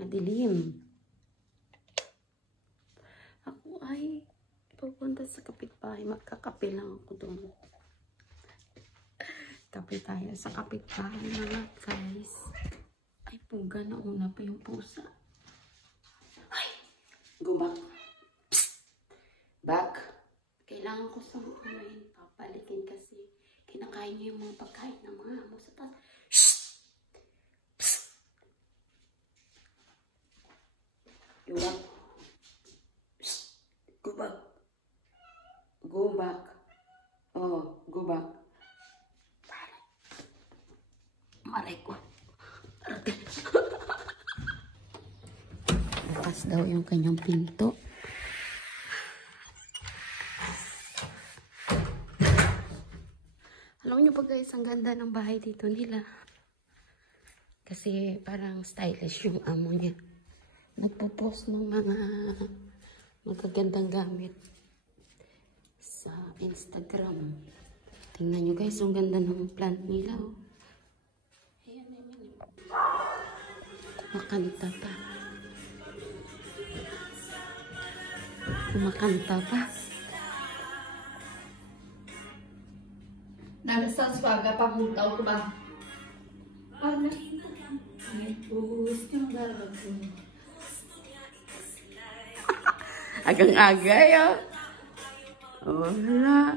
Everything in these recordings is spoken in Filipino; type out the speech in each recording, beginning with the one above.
Madilim. Ako ay pupunta sa kapitbahay. Magkakape lang ako doon. Kape tayo sa kapitbahay mga guys. Ay, puga na una pa yung pusa. Ay, go back. Psst. Back. Kailangan ko sa kumain. Papalikin kasi kinakain niyo yung mga pagkain ng mga amo sa taas. Shh! Psst. Go back. Shh. Go back. Go back. Oh, go back. Maray ko. Lakas daw yung kanyang pinto. Alam niyo pa guys, ang ganda ng bahay dito nila. Kasi parang stylish yung amo niya. Nagpo-post ng mga magagandang gamit sa Instagram. Tingnan nyo guys, ang ganda ng plant nila. Oh. Ayan, ayan. Makanta pa. Kumakanta pa. Nalasan swaga pa hutaw ko ba? Pag nakita ka, ay puhus yung dalag ko. Agang-agay, oh. Wala.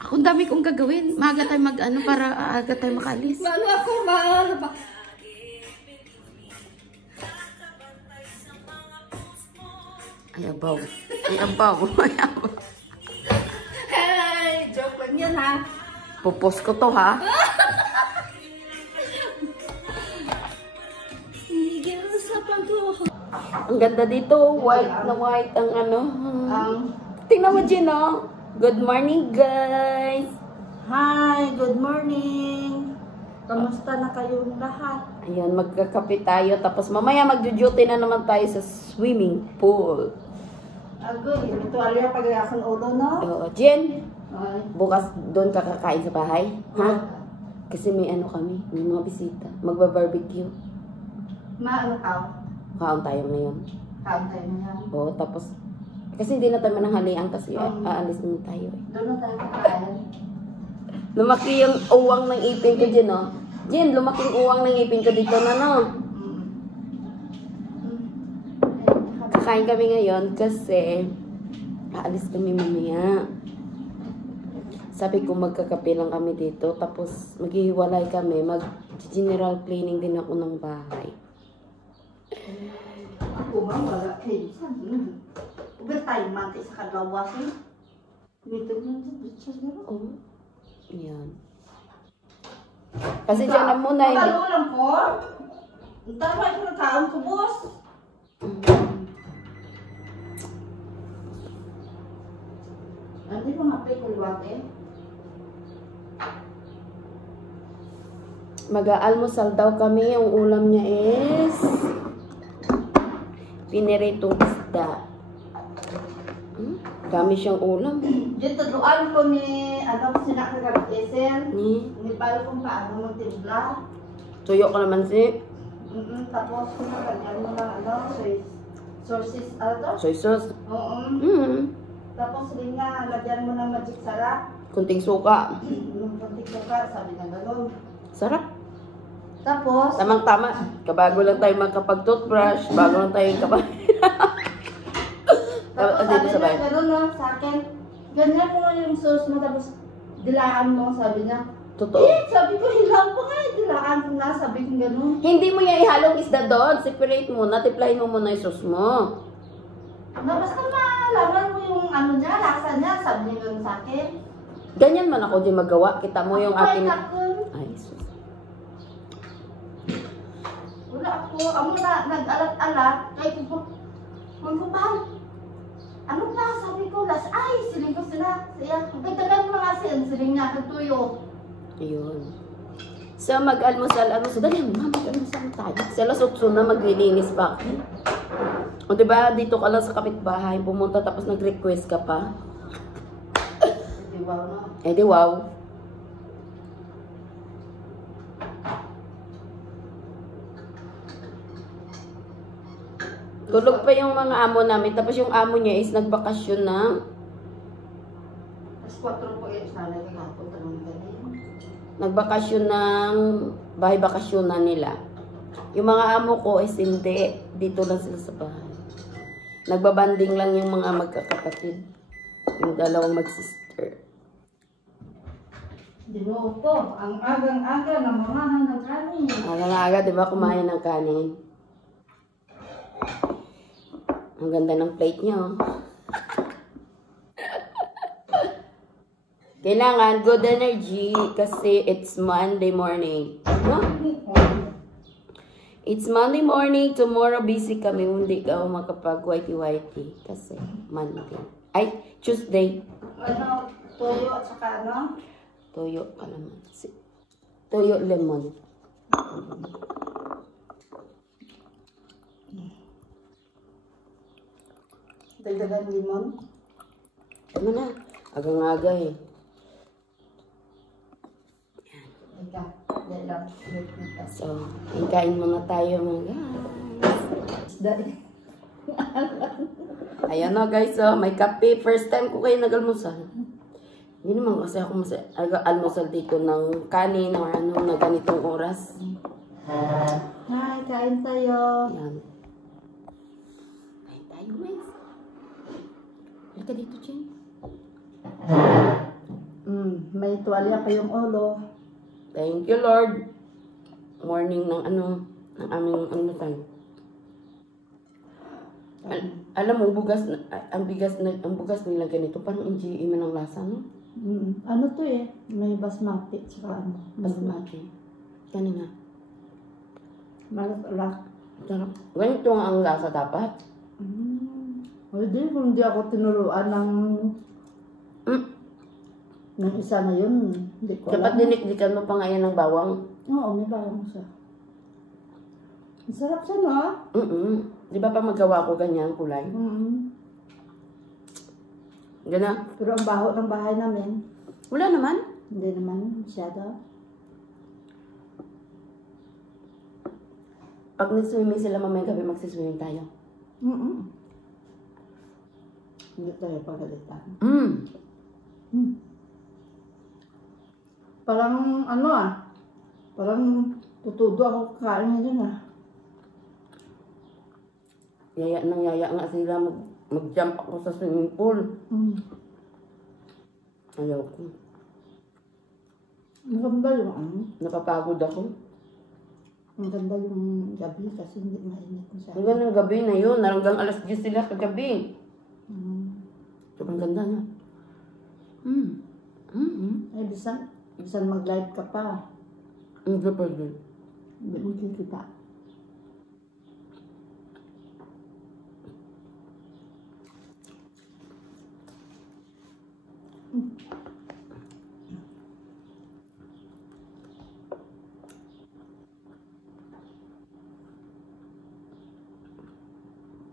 Ako dami kong gagawin. Maaga tayo mag-ano para aga tayo makalis. Malo ako, mahal ba? Ay, abaw. Ay, abaw. Ay, abaw. Hey, joke lang yan ha. Pupos ko to, ha? Higil sa pagduho. Ang ganda dito. White na white ang ano. Tingnan mo, Gino. Good morning, guys. Hi, good morning. Kamusta na kayong lahat? Ayan, magkakape tayo. Tapos mamaya magjo-duty na naman tayo sa swimming pool. Agoy, ito alya pag-ayasan ulo, no? Oo, Jen. Ay. Bukas doon ka kakain sa bahay? Ha? Kasi may ano kami. May mga bisita. Magba-barbecue. Maano ka? Kaon tayo ngayon. Kaon tayo na yan. Oo, tapos kasi hindi na tayo mananghalian kasi aalis naman tayo eh. Doon na tayo kakain. Lumaki yung uwang ng ipin ko dyan, no? Jen, lumaki yung uwang ng ipin ko dito na, no? Kakain kami ngayon kasi aalis kami mamaya. Sabi ko magkakape lang kami dito, tapos maghihiwalay kami, mag-general cleaning din ako ng bahay. Ako nga, wala kayo. Overtime man tayo sa kadlawas eh. Dito na sa bitches gano'n. Oh, yan. Kasi dyan na muna hindi. Talo lang ko. Tama ito na kaon ko, boss. Ano yung mga pekulwat eh? Mag-aalmusal daw kami. Yung ulam niya is piniritong isda. Dami siyang ulam. Dito doon ko ni, ano, sinakagab esen. Ni, Nipalo kong paano magtimpla. tuyo ka naman si Tapos kung mo ng ano, sources, ano to? soy sauce. Oo. Tapos rin nga, lagyan mo ng magic sarap. Kunting suka. Yung konti ko ka, sabi nga gano'n. Sarap. Tapos, Tamang-tama. Kabago lang tayo makapag-toothbrush. Bago lang tayo kapag... tapos dito sabi sa bahay. niya, gano'n no, sa akin, ganyan mo yung sauce mo, tapos dilaan mo, sabi niya. Totoo. Sabi ko, hilaw pa nga, dilaan ko na, sabi ko gano'n. Hindi mo yan ihalong isda doon. Separate mo na. Tiplahin mo muna yung sauce mo. Basta malaman mo yung ano niya, lasa niya, sabi niya gano'n sa akin. Ganyan man ako din magawa. Kita mo yung aking... Ako, Ay, sus. wala ako, amo na, nag-alat-alat, kahit ko, magkupal. Ano pa, sabi ko, ay, siling ko sila, siya, dagdagan mo nga siling nga, kagtuyo. Ayun. So, mag-almusal, dali mo, mag-almusal tayo. Sila sutso na maglilinis pa ako. O, diba, dito ka lang sa kapitbahay, pumunta tapos nag-request ka pa. Di ba, no? Eh, di wow. Tulog pa yung mga amo namin. Tapos yung amo niya is nagbakasyon ng... Alas 4 po yun. Sana nagkakapunta ng galing. Nagbakasyon ng bahay-bakasyonan nila. Yung mga amo ko is hindi. Dito lang sila sa bahay. Nagbabanding lang yung mga magkakapatid. Yung dalawang mag-sister. Dinuo ko, ang agang-aga na mamahan ng kanin. Aga-aga, di ba, kumain ng kanin? Ang ganda ng plate niyo. Kailangan good energy kasi it's Monday morning. No? It's Monday morning. Tomorrow busy kami. Hindi ka makapag-whitey-whitey kasi Monday. Ay, Tuesday. Ano, toyo at saka ano? Toyo ka naman. Toyo lemon. Dagdagan limon. Ano na? Agang-aga eh. Ika, dalang. So, kain muna tayo mga guys. Dahil. Ayan o guys, so, may kape. First time ko kayo nag-almusal. Hindi naman kasi ako almusal dito ng kanin or ano na ganitong oras. Hi, kain tayo. Ayan. Kain tayo guys. Halika dito, Chen. May tuwalya pa yung ulo. Thank you, Lord. Morning ng ano, ng aming ano tayo. Alam mo, ang bugas nila ganito, parang NGE man ang lasa, no? Ano to eh? May basmati tsaka ano? Basmati. Kani nga. Malat-alak. Sarap. Ganito nga ang lasa dapat. Hindi, kung hindi ako tinuruan ng isa na yun, hindi ko Dapat alam. dinikdikan mo pa nga yan ng bawang. Oo, may bawang siya. Ang sarap siya, no? Di ba pa magawa ko ganyan kulay? Gana? Pero ang baho ng bahay namin, Wala naman. hindi naman masyado. Pag nag-swimming sila mamayang gabi, magsiswimming tayo. Hindi tayo pagalitan. Parang ano parang tutudo ako kakain na dyan Yaya nga sila mag-jump ako sa swimming pool. Ayaw ko. Maganda yung ano. Napapagod ako. Ang ganda yung gabi kasi hindi mainit masyado. Hanggang ng gabi na yun. Hanggang alas 10 sila kagabi. Sobrang ganda niya. Ay, bisan mag-live ka pa. Hindi pwede. Hindi mo kikita.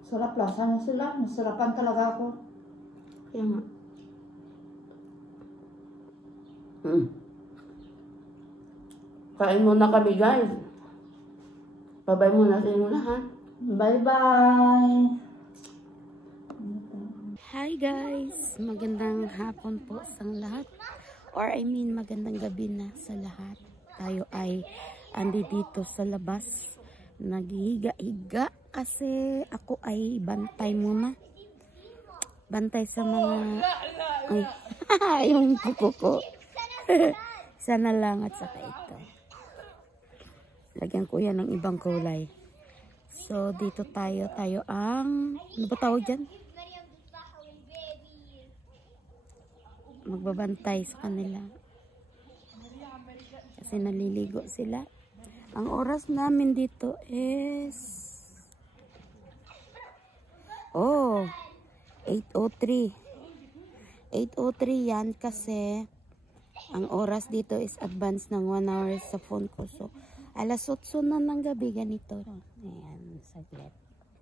Sarap lasa na sila. Nasarapan talaga ako. Kaya nga. Kain muna kami guys. Bye-bye muna sa inyo lahat. Bye-bye! Hi guys! Magandang hapon po sa lahat. Or I mean magandang gabi na sa lahat. Tayo ay andi dito sa labas. Naghihiga-higa kasi ako ay bantay muna. Bantay sa mga... Ay, yung kuko ko. Sana lang at saka ito. Lagyan ko yan ng ibang kulay. So, dito tayo ang... Ano ba tawag dyan? Magbabantay sa kanila. Kasi naliligo sila. Ang oras namin dito is... 8:03. 8:03 yan kasi ang oras dito is advance ng 1 hour sa phone ko. So, alas 8 na ng gabi ganito. Ayan, saglit.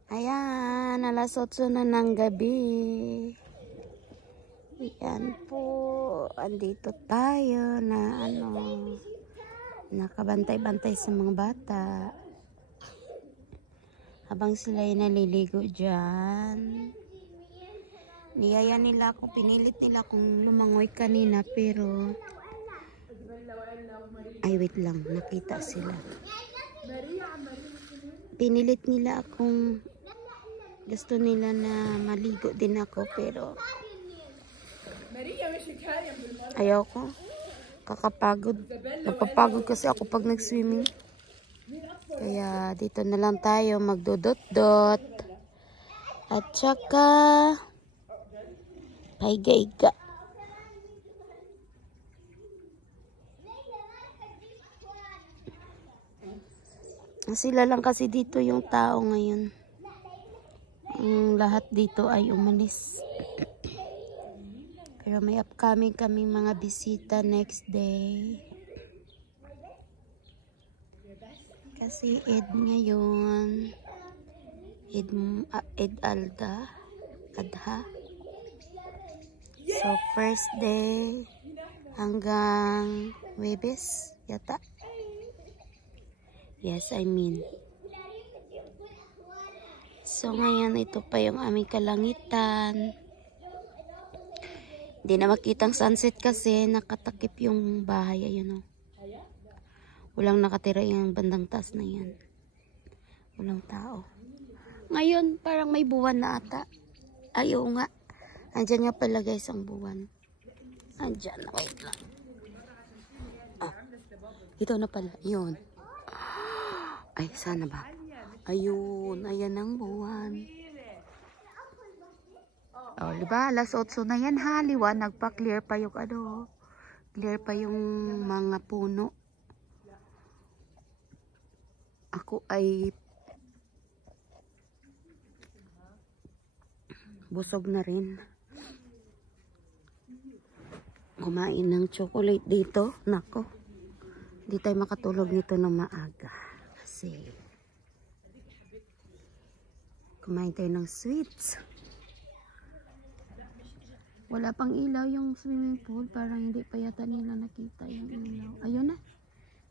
Ayan, alas 8 na ng gabi. Ayan po. Andito tayo na nakabantay-bantay sa mga bata. Habang sila ay naliligo dyan. Niyaya nila ako, pinilit nila akong lumangoy kanina pero ay wait lang, nakita sila. Pinilit nila akong gusto nila na maligo din ako pero ayaw ko. Kakapagod. Napapagod kasi ako pag nag-swimming. Kaya dito na lang tayo magdodot-dot. At saka paiga-iga. Sila lang kasi dito yung tao ngayon. Lahat dito ay umalis. Pero may upcoming kaming mga bisita next day. Kasi Eid ngayon. Eid Adha. So first day hanggang Huwebes yata. Yes, I mean. So ngayon ito pa yung aming kalangitan. Hindi na makitang sunset kasi nakatakip yung bahay. Ayun o. Walang nakatira yung bandang taas na yan. Walang tao. Ngayon parang may buwan na ata. Ayaw nga. Andyan nga pala guys ang buwan. Andyan. Wait lang. Ah. Ito na pala. Yun. Ay, sana ba? Ayun. Ayan ang buwan. Oh, diba? Alas 8 na yan ha. Liwanag pa. Clear pa yung ano. Clear pa yung mga puno. Ako ay busog na rin. Kumain ng chocolate dito. Nako. Hindi tayo makatulog nito ng maaga. Kasi kumain tayo ng sweets. Wala pang ilaw yung swimming pool. Parang hindi pa yata nila nakita yung ilaw. Ayun na.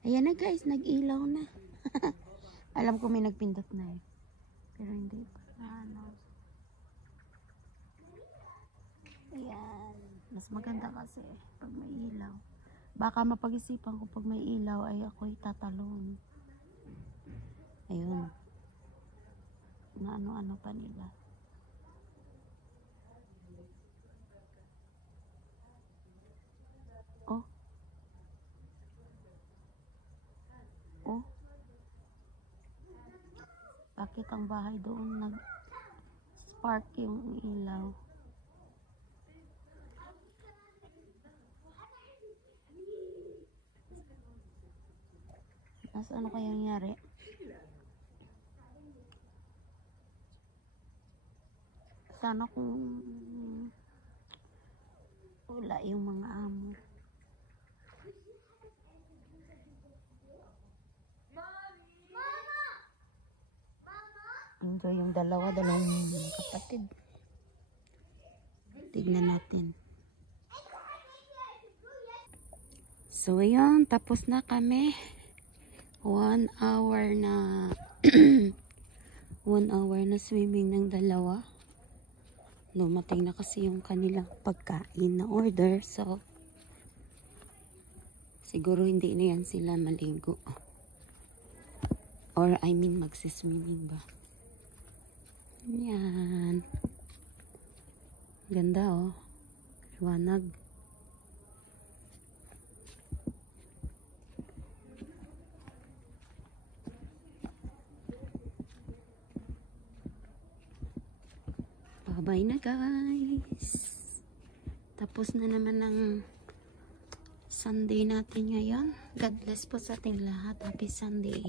Ayan na guys. Nag-ilaw na. Alam ko may nagpindot na eh. Pero hindi pa. Ano. Ayan. Mas maganda kasi pag may ilaw. Baka mapag-isipan ko pag may ilaw ay ako'y tatalon. Ayun. Na ano-ano pa nila. Oh. Oh. Bakit ang bahay doon nag-spark yung ilaw? Ano kaya nangyari? Sana kung wala yung mga amo. Enjoy yung dalawang kapatid. Tignan natin. So ayun, tapos na kami. 1 hour na 1 hour na swimming ng dalawa. Dumating na kasi yung kanilang pagkain na order. So siguro hindi na yan sila maligo. Or I mean magsiswimming ba. Yan. Ganda oh. Liwanag. Bye na guys. Tapos na naman ang Sunday natin ngayon. God bless po sa ating lahat. Happy Sunday.